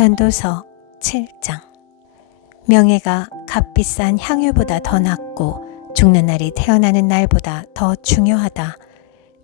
전도서 7장. 명예가 값비싼 향유보다 더 낫고 죽는 날이 태어나는 날보다 더 중요하다.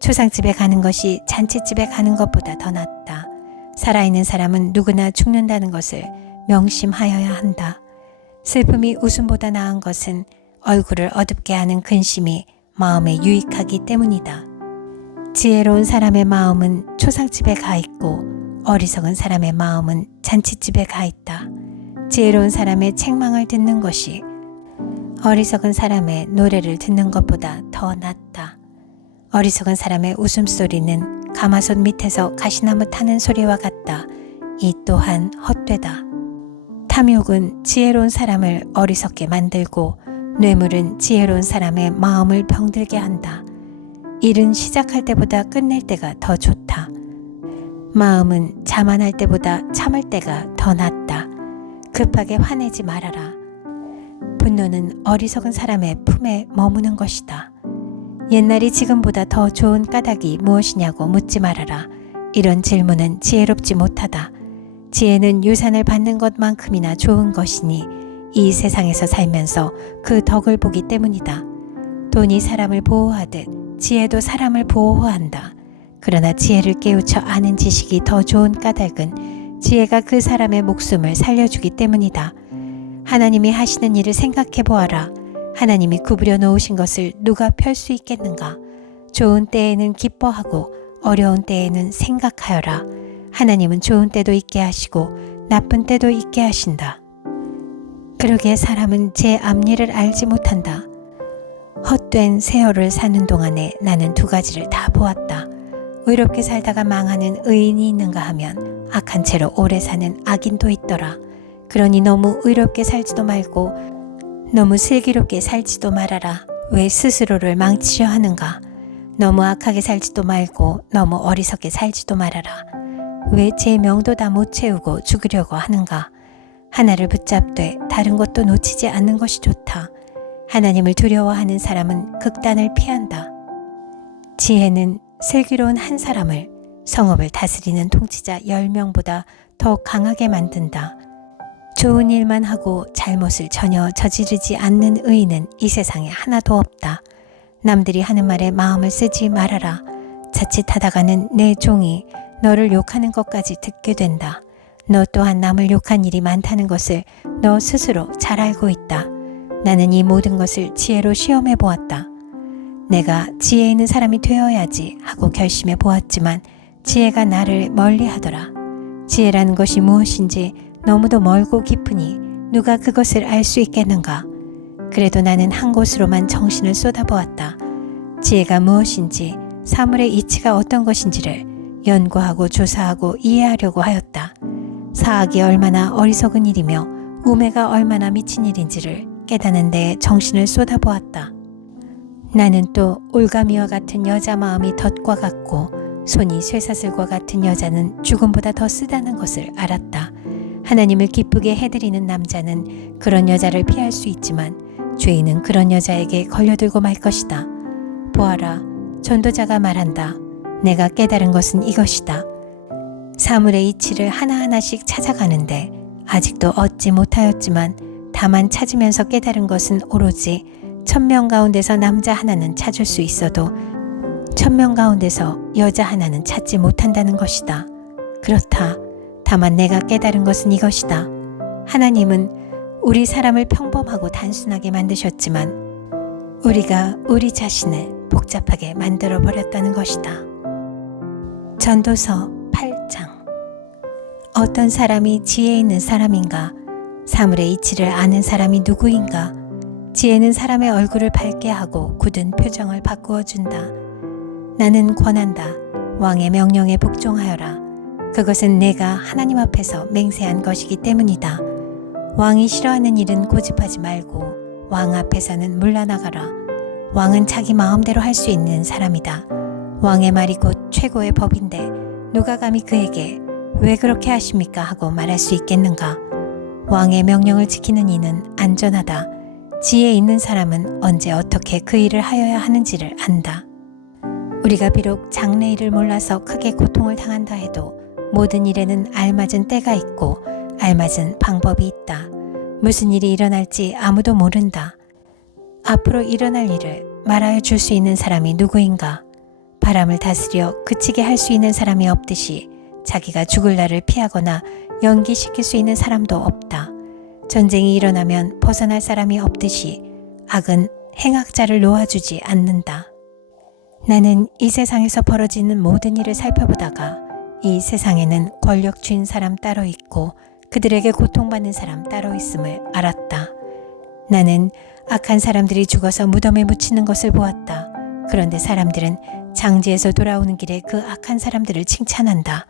초상집에 가는 것이 잔치집에 가는 것보다 더 낫다. 살아있는 사람은 누구나 죽는다는 것을 명심하여야 한다. 슬픔이 웃음보다 나은 것은 얼굴을 어둡게 하는 근심이 마음에 유익하기 때문이다. 지혜로운 사람의 마음은 초상집에 가 있고 어리석은 사람의 마음은 잔치집에 가 있다. 지혜로운 사람의 책망을 듣는 것이 어리석은 사람의 노래를 듣는 것보다 더 낫다. 어리석은 사람의 웃음소리는 가마솥 밑에서 가시나무 타는 소리와 같다. 이 또한 헛되다. 탐욕은 지혜로운 사람을 어리석게 만들고 뇌물은 지혜로운 사람의 마음을 병들게 한다. 일은 시작할 때보다 끝낼 때가 더 좋다. 마음은 자만할 때보다 참을 때가 더 낫다. 급하게 화내지 말아라. 분노는 어리석은 사람의 품에 머무는 것이다. 옛날이 지금보다 더 좋은 까닭이 무엇이냐고 묻지 말아라. 이런 질문은 지혜롭지 못하다. 지혜는 유산을 받는 것만큼이나 좋은 것이니 이 세상에서 살면서 그 덕을 보기 때문이다. 돈이 사람을 보호하듯 지혜도 사람을 보호한다. 그러나 지혜를 깨우쳐 아는 지식이 더 좋은 까닭은 지혜가 그 사람의 목숨을 살려주기 때문이다. 하나님이 하시는 일을 생각해 보아라. 하나님이 구부려 놓으신 것을 누가 펼 수 있겠는가? 좋은 때에는 기뻐하고 어려운 때에는 생각하여라. 하나님은 좋은 때도 있게 하시고 나쁜 때도 있게 하신다. 그러기에 사람은 제 앞일을 알지 못한다. 헛된 세월을 사는 동안에 나는 두 가지를 다 보았다. 의롭게 살다가 망하는 의인이 있는가 하면 악한 채로 오래 사는 악인도 있더라. 그러니 너무 의롭게 살지도 말고 너무 슬기롭게 살지도 말아라. 왜 스스로를 망치려 하는가? 너무 악하게 살지도 말고 너무 어리석게 살지도 말아라. 왜 제 명도 다 못 채우고 죽으려고 하는가? 하나를 붙잡되 다른 것도 놓치지 않는 것이 좋다. 하나님을 두려워하는 사람은 극단을 피한다. 지혜는 슬기로운 한 사람을 성읍을 다스리는 통치자 10명보다 더 강하게 만든다. 좋은 일만 하고 잘못을 전혀 저지르지 않는 의인은 이 세상에 하나도 없다. 남들이 하는 말에 마음을 쓰지 말아라. 자칫하다가는 내 종이 너를 욕하는 것까지 듣게 된다. 너 또한 남을 욕한 일이 많다는 것을 너 스스로 잘 알고 있다. 나는 이 모든 것을 지혜로 시험해 보았다. 내가 지혜 있는 사람이 되어야지 하고 결심해 보았지만 지혜가 나를 멀리하더라. 지혜라는 것이 무엇인지 너무도 멀고 깊으니 누가 그것을 알 수 있겠는가? 그래도 나는 한 곳으로만 정신을 쏟아보았다. 지혜가 무엇인지 사물의 이치가 어떤 것인지를 연구하고 조사하고 이해하려고 하였다. 사악이 얼마나 어리석은 일이며 우매가 얼마나 미친 일인지를 깨닫는 데에 정신을 쏟아보았다. 나는 또 올가미와 같은 여자 마음이 덫과 같고 손이 쇠사슬과 같은 여자는 죽음보다 더 쓰다는 것을 알았다. 하나님을 기쁘게 해드리는 남자는 그런 여자를 피할 수 있지만 죄인은 그런 여자에게 걸려들고 말 것이다. 보아라, 전도자가 말한다. 내가 깨달은 것은 이것이다. 사물의 이치를 하나하나씩 찾아가는데 아직도 얻지 못하였지만 다만 찾으면서 깨달은 것은 오로지 1000명 가운데서 남자 하나는 찾을 수 있어도 1000명 가운데서 여자 하나는 찾지 못한다는 것이다. 그렇다. 다만 내가 깨달은 것은 이것이다. 하나님은 우리 사람을 평범하고 단순하게 만드셨지만 우리가 우리 자신을 복잡하게 만들어버렸다는 것이다. 전도서 8장. 어떤 사람이 지혜 있는 사람인가? 사물의 이치를 아는 사람이 누구인가? 지혜는 사람의 얼굴을 밝게 하고 굳은 표정을 바꾸어 준다. 나는 권한다. 왕의 명령에 복종하여라. 그것은 내가 하나님 앞에서 맹세한 것이기 때문이다. 왕이 싫어하는 일은 고집하지 말고 왕 앞에서는 물러나가라. 왕은 자기 마음대로 할 수 있는 사람이다. 왕의 말이 곧 최고의 법인데 누가 감히 그에게 왜 그렇게 하십니까 하고 말할 수 있겠는가? 왕의 명령을 지키는 이는 안전하다. 지혜 있는 사람은 언제 어떻게 그 일을 하여야 하는지를 안다. 우리가 비록 장래일을 몰라서 크게 고통을 당한다 해도 모든 일에는 알맞은 때가 있고 알맞은 방법이 있다. 무슨 일이 일어날지 아무도 모른다. 앞으로 일어날 일을 말하여 줄 수 있는 사람이 누구인가? 바람을 다스려 그치게 할 수 있는 사람이 없듯이 자기가 죽을 날을 피하거나 연기시킬 수 있는 사람도 없다. 전쟁이 일어나면 벗어날 사람이 없듯이 악은 행악자를 놓아주지 않는다. 나는 이 세상에서 벌어지는 모든 일을 살펴보다가 이 세상에는 권력 쥔 사람 따로 있고 그들에게 고통받는 사람 따로 있음을 알았다. 나는 악한 사람들이 죽어서 무덤에 묻히는 것을 보았다. 그런데 사람들은 장지에서 돌아오는 길에 그 악한 사람들을 칭찬한다.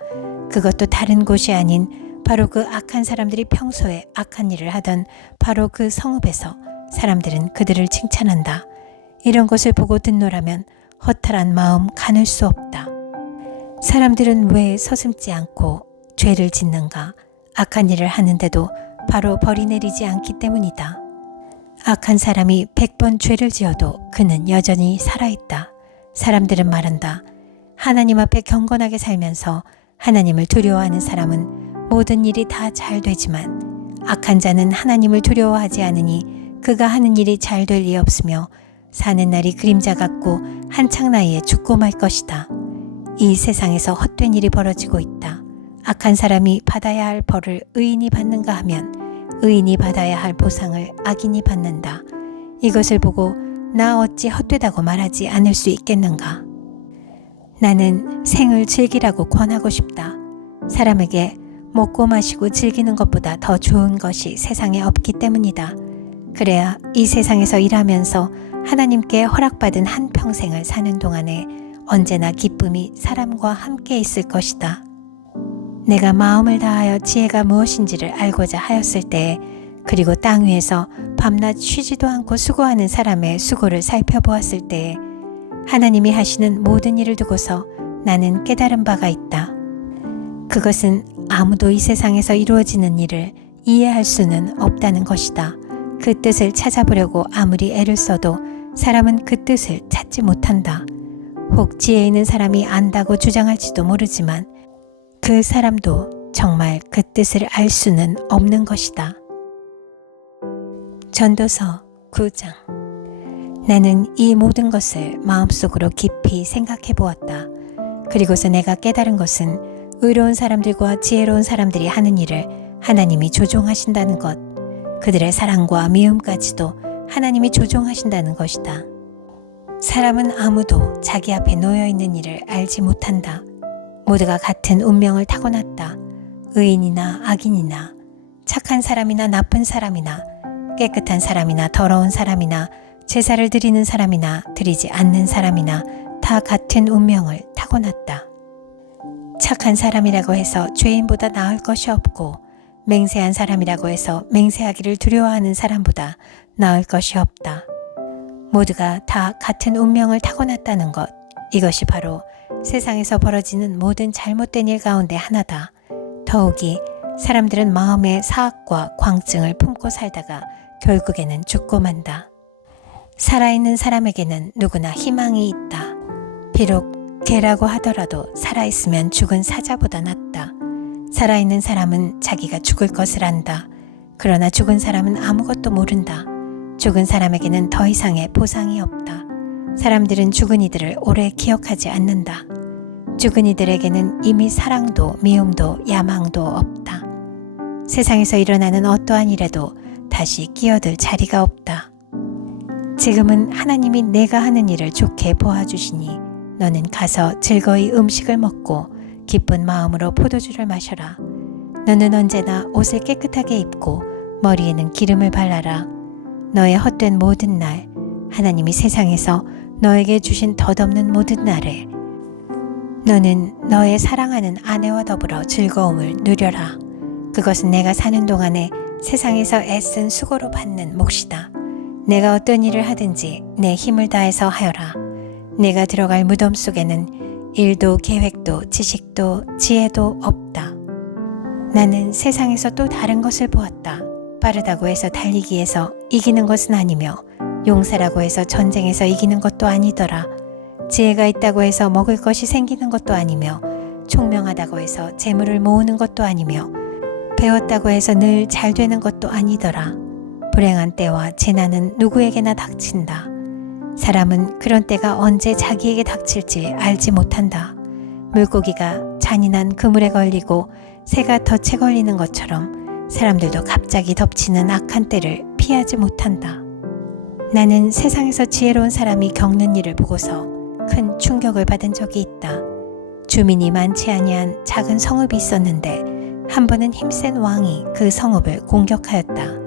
그것도 다른 곳이 아닌 바로 그 악한 사람들이 평소에 악한 일을 하던 바로 그 성읍에서 사람들은 그들을 칭찬한다. 이런 것을 보고 듣노라면 허탈한 마음 가눌 수 없다. 사람들은 왜 서슴지 않고 죄를 짓는가? 악한 일을 하는데도 바로 벌이 내리지 않기 때문이다. 악한 사람이 100번 죄를 지어도 그는 여전히 살아있다. 사람들은 말한다. 하나님 앞에 경건하게 살면서 하나님을 두려워하는 사람은 모든 일이 다 잘 되지만 악한 자는 하나님을 두려워하지 않으니 그가 하는 일이 잘 될 리 없으며 사는 날이 그림자 같고 한창 나이에 죽고 말 것이다. 이 세상에서 헛된 일이 벌어지고 있다. 악한 사람이 받아야 할 벌을 의인이 받는가 하면 의인이 받아야 할 보상을 악인이 받는다. 이것을 보고 나 어찌 헛되다고 말하지 않을 수 있겠는가? 나는 생을 즐기라고 권하고 싶다. 사람에게 먹고 마시고 즐기는 것보다 더 좋은 것이 세상에 없기 때문이다. 그래야 이 세상에서 일하면서 하나님께 허락받은 한 평생을 사는 동안에 언제나 기쁨이 사람과 함께 있을 것이다. 내가 마음을 다하여 지혜가 무엇인지를 알고자 하였을 때에 그리고 땅 위에서 밤낮 쉬지도 않고 수고하는 사람의 수고를 살펴보았을 때에 하나님이 하시는 모든 일을 두고서 나는 깨달은 바가 있다. 그것은 아무도 이 세상에서 이루어지는 일을 이해할 수는 없다는 것이다. 그 뜻을 찾아보려고 아무리 애를 써도 사람은 그 뜻을 찾지 못한다. 혹 지혜 있는 사람이 안다고 주장할지도 모르지만 그 사람도 정말 그 뜻을 알 수는 없는 것이다. 전도서 9장. 나는 이 모든 것을 마음속으로 깊이 생각해 보았다. 그리고서 내가 깨달은 것은 의로운 사람들과 지혜로운 사람들이 하는 일을 하나님이 조종하신다는 것, 그들의 사랑과 미움까지도 하나님이 조종하신다는 것이다. 사람은 아무도 자기 앞에 놓여있는 일을 알지 못한다. 모두가 같은 운명을 타고났다. 의인이나 악인이나 착한 사람이나 나쁜 사람이나 깨끗한 사람이나 더러운 사람이나 제사를 드리는 사람이나 드리지 않는 사람이나 다 같은 운명을 타고났다. 착한 사람이라고 해서 죄인보다 나을 것이 없고 맹세한 사람이라고 해서 맹세하기를 두려워하는 사람보다 나을 것이 없다. 모두가 다 같은 운명을 타고났다는 것, 이것이 바로 세상에서 벌어지는 모든 잘못된 일 가운데 하나다. 더욱이 사람들은 마음의 사악과 광증을 품고 살다가 결국에는 죽고 만다. 살아있는 사람에게는 누구나 희망이 있다. 비록 개라고 하더라도 살아있으면 죽은 사자보다 낫다. 살아있는 사람은 자기가 죽을 것을 안다. 그러나 죽은 사람은 아무것도 모른다. 죽은 사람에게는 더 이상의 보상이 없다. 사람들은 죽은 이들을 오래 기억하지 않는다. 죽은 이들에게는 이미 사랑도 미움도 야망도 없다. 세상에서 일어나는 어떠한 일에도 다시 끼어들 자리가 없다. 지금은 하나님이 내가 하는 일을 좋게 보아주시니 너는 가서 즐거이 음식을 먹고 기쁜 마음으로 포도주를 마셔라. 너는 언제나 옷을 깨끗하게 입고 머리에는 기름을 발라라. 너의 헛된 모든 날, 하나님이 세상에서 너에게 주신 덧없는 모든 날에 너는 너의 사랑하는 아내와 더불어 즐거움을 누려라. 그것은 내가 사는 동안에 세상에서 애쓴 수고로 받는 몫이다. 내가 어떤 일을 하든지 내 힘을 다해서 하여라. 내가 들어갈 무덤 속에는 일도 계획도 지식도 지혜도 없다. 나는 세상에서 또 다른 것을 보았다. 빠르다고 해서 달리기에서 이기는 것은 아니며 용사라고 해서 전쟁에서 이기는 것도 아니더라. 지혜가 있다고 해서 먹을 것이 생기는 것도 아니며 총명하다고 해서 재물을 모으는 것도 아니며 배웠다고 해서 늘 잘 되는 것도 아니더라. 불행한 때와 재난은 누구에게나 닥친다. 사람은 그런 때가 언제 자기에게 닥칠지 알지 못한다. 물고기가 잔인한 그물에 걸리고 새가 덫에 걸리는 것처럼 사람들도 갑자기 덮치는 악한 때를 피하지 못한다. 나는 세상에서 지혜로운 사람이 겪는 일을 보고서 큰 충격을 받은 적이 있다. 주민이 많지 아니한 작은 성읍이 있었는데 한 번은 힘센 왕이 그 성읍을 공격하였다.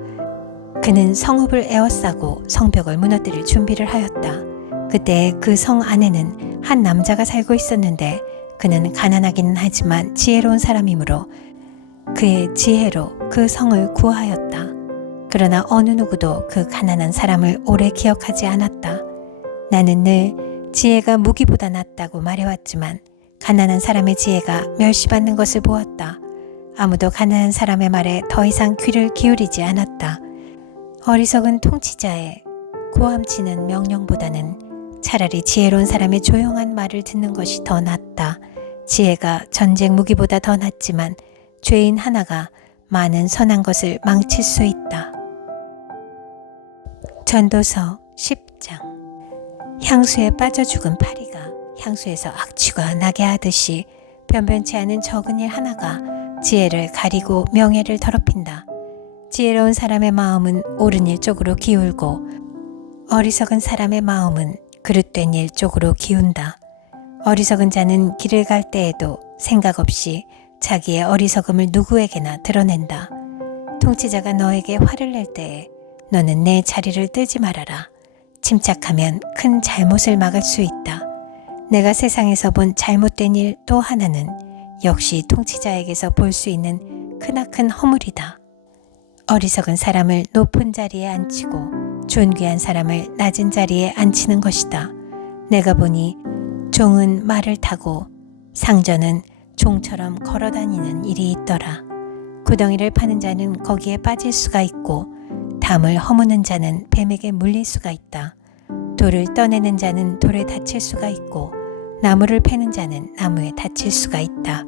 그는 성읍을 에워싸고 성벽을 무너뜨릴 준비를 하였다. 그때 그 성 안에는 한 남자가 살고 있었는데 그는 가난하기는 하지만 지혜로운 사람이므로 그의 지혜로 그 성을 구하였다. 그러나 어느 누구도 그 가난한 사람을 오래 기억하지 않았다. 나는 늘 지혜가 무기보다 낫다고 말해왔지만 가난한 사람의 지혜가 멸시받는 것을 보았다. 아무도 가난한 사람의 말에 더 이상 귀를 기울이지 않았다. 어리석은 통치자의 고함치는 명령보다는 차라리 지혜로운 사람의 조용한 말을 듣는 것이 더 낫다. 지혜가 전쟁 무기보다 더 낫지만 죄인 하나가 많은 선한 것을 망칠 수 있다. 전도서 10장. 향수에 빠져 죽은 파리가 향수에서 악취가 나게 하듯이 변변치 않은 적은 일 하나가 지혜를 가리고 명예를 더럽힌다. 지혜로운 사람의 마음은 옳은 일 쪽으로 기울고 어리석은 사람의 마음은 그릇된 일 쪽으로 기운다. 어리석은 자는 길을 갈 때에도 생각 없이 자기의 어리석음을 누구에게나 드러낸다. 통치자가 너에게 화를 낼 때에 너는 내 자리를 뜨지 말아라. 침착하면 큰 잘못을 막을 수 있다. 내가 세상에서 본 잘못된 일 또 하나는 역시 통치자에게서 볼 수 있는 크나큰 허물이다. 어리석은 사람을 높은 자리에 앉히고 존귀한 사람을 낮은 자리에 앉히는 것이다. 내가 보니 종은 말을 타고 상전은 종처럼 걸어다니는 일이 있더라. 구덩이를 파는 자는 거기에 빠질 수가 있고 담을 허무는 자는 뱀에게 물릴 수가 있다. 돌을 떠내는 자는 돌에 다칠 수가 있고 나무를 패는 자는 나무에 다칠 수가 있다.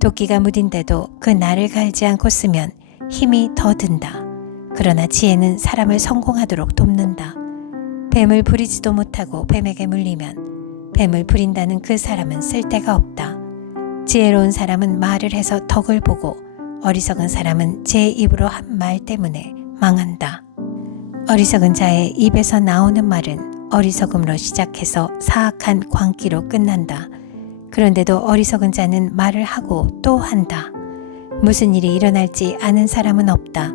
도끼가 무딘데도 그 날을 갈지 않고 쓰면 힘이 더 든다. 그러나 지혜는 사람을 성공하도록 돕는다. 뱀을 부리지도 못하고 뱀에게 물리면 뱀을 부린다는 그 사람은 쓸데가 없다. 지혜로운 사람은 말을 해서 덕을 보고 어리석은 사람은 제 입으로 한 말 때문에 망한다. 어리석은 자의 입에서 나오는 말은 어리석음으로 시작해서 사악한 광기로 끝난다. 그런데도 어리석은 자는 말을 하고 또 한다. 무슨 일이 일어날지 아는 사람은 없다.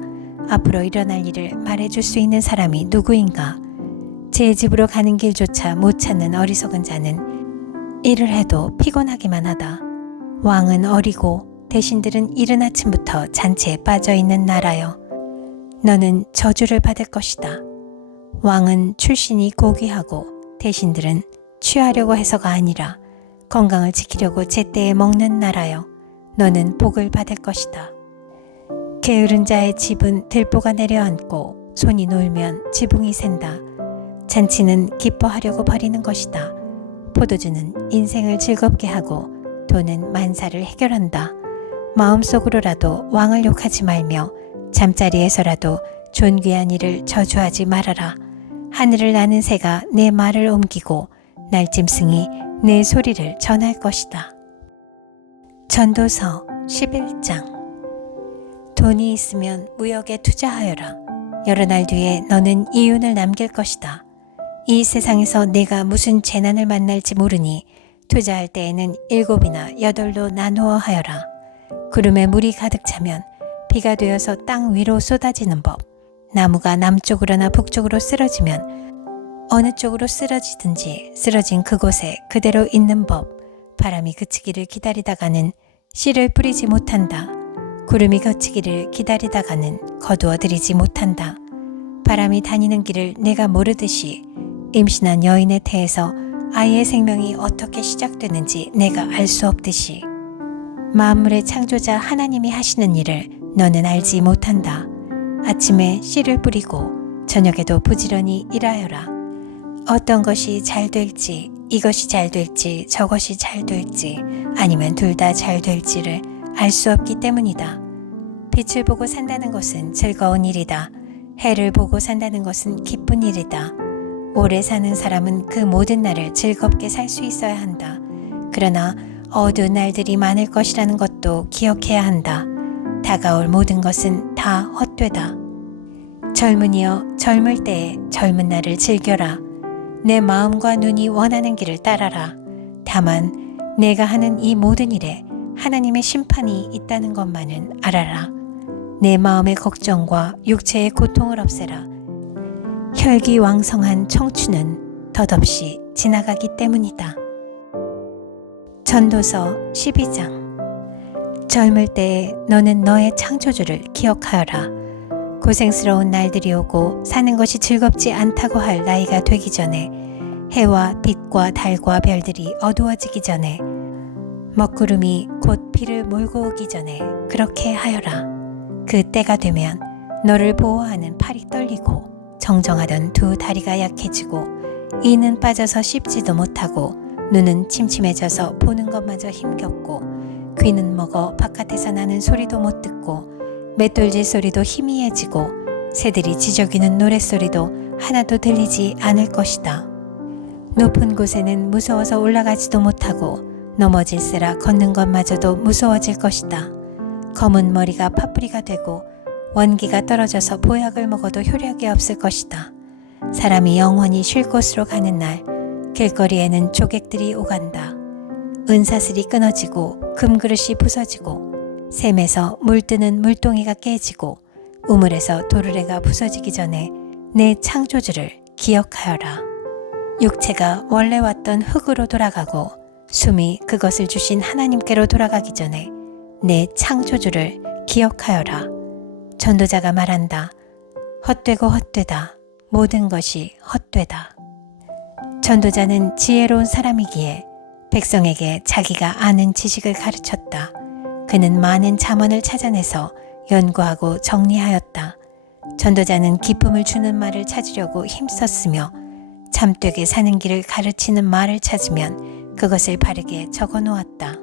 앞으로 일어날 일을 말해줄 수 있는 사람이 누구인가? 제 집으로 가는 길조차 못 찾는 어리석은 자는 일을 해도 피곤하기만 하다. 왕은 어리고 대신들은 이른 아침부터 잔치에 빠져있는 나라여. 너는 저주를 받을 것이다. 왕은 출신이 고귀하고 대신들은 취하려고 해서가 아니라 건강을 지키려고 제때에 먹는 나라여. 너는 복을 받을 것이다. 게으른 자의 집은 들보가 내려앉고 손이 놀면 지붕이 샌다. 잔치는 기뻐하려고 벌이는 것이다. 포도주는 인생을 즐겁게 하고 돈은 만사를 해결한다. 마음속으로라도 왕을 욕하지 말며 잠자리에서라도 존귀한 일을 저주하지 말아라. 하늘을 나는 새가 내 말을 옮기고 날짐승이 내 소리를 전할 것이다. 전도서 11장. 돈이 있으면 무역에 투자하여라. 여러 날 뒤에 너는 이윤을 남길 것이다. 이 세상에서 내가 무슨 재난을 만날지 모르니 투자할 때에는 7이나 8로 나누어 하여라. 구름에 물이 가득 차면 비가 되어서 땅 위로 쏟아지는 법. 나무가 남쪽으로나 북쪽으로 쓰러지면 어느 쪽으로 쓰러지든지 쓰러진 그곳에 그대로 있는 법. 바람이 그치기를 기다리다가는 씨를 뿌리지 못한다. 구름이 그치기를 기다리다가는 거두어들이지 못한다. 바람이 다니는 길을 내가 모르듯이 임신한 여인의 태에서 아이의 생명이 어떻게 시작되는지 내가 알 수 없듯이 만물의 창조자 하나님이 하시는 일을 너는 알지 못한다. 아침에 씨를 뿌리고 저녁에도 부지런히 일하여라. 어떤 것이 잘 될지, 이것이 잘 될지, 저것이 잘 될지, 아니면 둘 다 잘 될지를 알 수 없기 때문이다. 빛을 보고 산다는 것은 즐거운 일이다. 해를 보고 산다는 것은 기쁜 일이다. 오래 사는 사람은 그 모든 날을 즐겁게 살 수 있어야 한다. 그러나 어두운 날들이 많을 것이라는 것도 기억해야 한다. 다가올 모든 것은 다 헛되다. 젊은이여, 젊을 때에 젊은 날을 즐겨라. 내 마음과 눈이 원하는 길을 따라라. 다만 내가 하는 이 모든 일에 하나님의 심판이 있다는 것만은 알아라. 내 마음의 걱정과 육체의 고통을 없애라. 혈기왕성한 청춘은 덧없이 지나가기 때문이다. 전도서 12장. 젊을 때에 너는 너의 창조주를 기억하여라. 고생스러운 날들이 오고 사는 것이 즐겁지 않다고 할 나이가 되기 전에, 해와 빛과 달과 별들이 어두워지기 전에, 먹구름이 곧 비를 몰고 오기 전에 그렇게 하여라. 그 때가 되면 너를 보호하는 팔이 떨리고 정정하던 두 다리가 약해지고 이는 빠져서 씹지도 못하고 눈은 침침해져서 보는 것마저 힘겹고 귀는 먹어 바깥에서 나는 소리도 못 듣고 맷돌질 소리도 희미해지고 새들이 지저귀는 노랫소리도 하나도 들리지 않을 것이다. 높은 곳에는 무서워서 올라가지도 못하고 넘어질세라 걷는 것마저도 무서워질 것이다. 검은 머리가 파뿌리가 되고 원기가 떨어져서 보약을 먹어도 효력이 없을 것이다. 사람이 영원히 쉴 곳으로 가는 날 길거리에는 조객들이 오간다. 은사슬이 끊어지고 금그릇이 부서지고 샘에서 물뜨는 물동이가 깨지고 우물에서 도르래가 부서지기 전에 내 창조주를 기억하여라. 육체가 원래 왔던 흙으로 돌아가고 숨이 그것을 주신 하나님께로 돌아가기 전에 내 창조주를 기억하여라. 전도자가 말한다. 헛되고 헛되다. 모든 것이 헛되다. 전도자는 지혜로운 사람이기에 백성에게 자기가 아는 지식을 가르쳤다. 그는 많은 잠언을 찾아내서 연구하고 정리하였다. 전도자는 기쁨을 주는 말을 찾으려고 힘썼으며 잠되게 사는 길을 가르치는 말을 찾으면 그것을 바르게 적어 놓았다.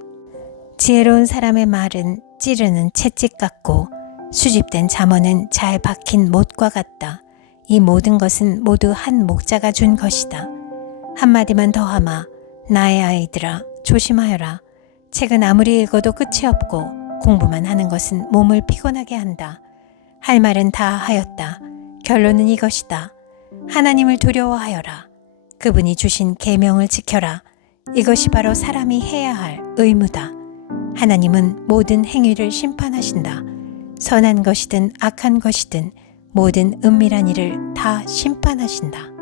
지혜로운 사람의 말은 찌르는 채찍 같고 수집된 잠언은 잘 박힌 못과 같다. 이 모든 것은 모두 한 목자가 준 것이다. 한마디만 더 하마. 나의 아이들아, 조심하여라. 책은 아무리 읽어도 끝이 없고 공부만 하는 것은 몸을 피곤하게 한다. 할 말은 다 하였다. 결론은 이것이다. 하나님을 두려워하여라. 그분이 주신 계명을 지켜라. 이것이 바로 사람이 해야 할 의무다. 하나님은 모든 행위를 심판하신다. 선한 것이든 악한 것이든 모든 은밀한 일을 다 심판하신다.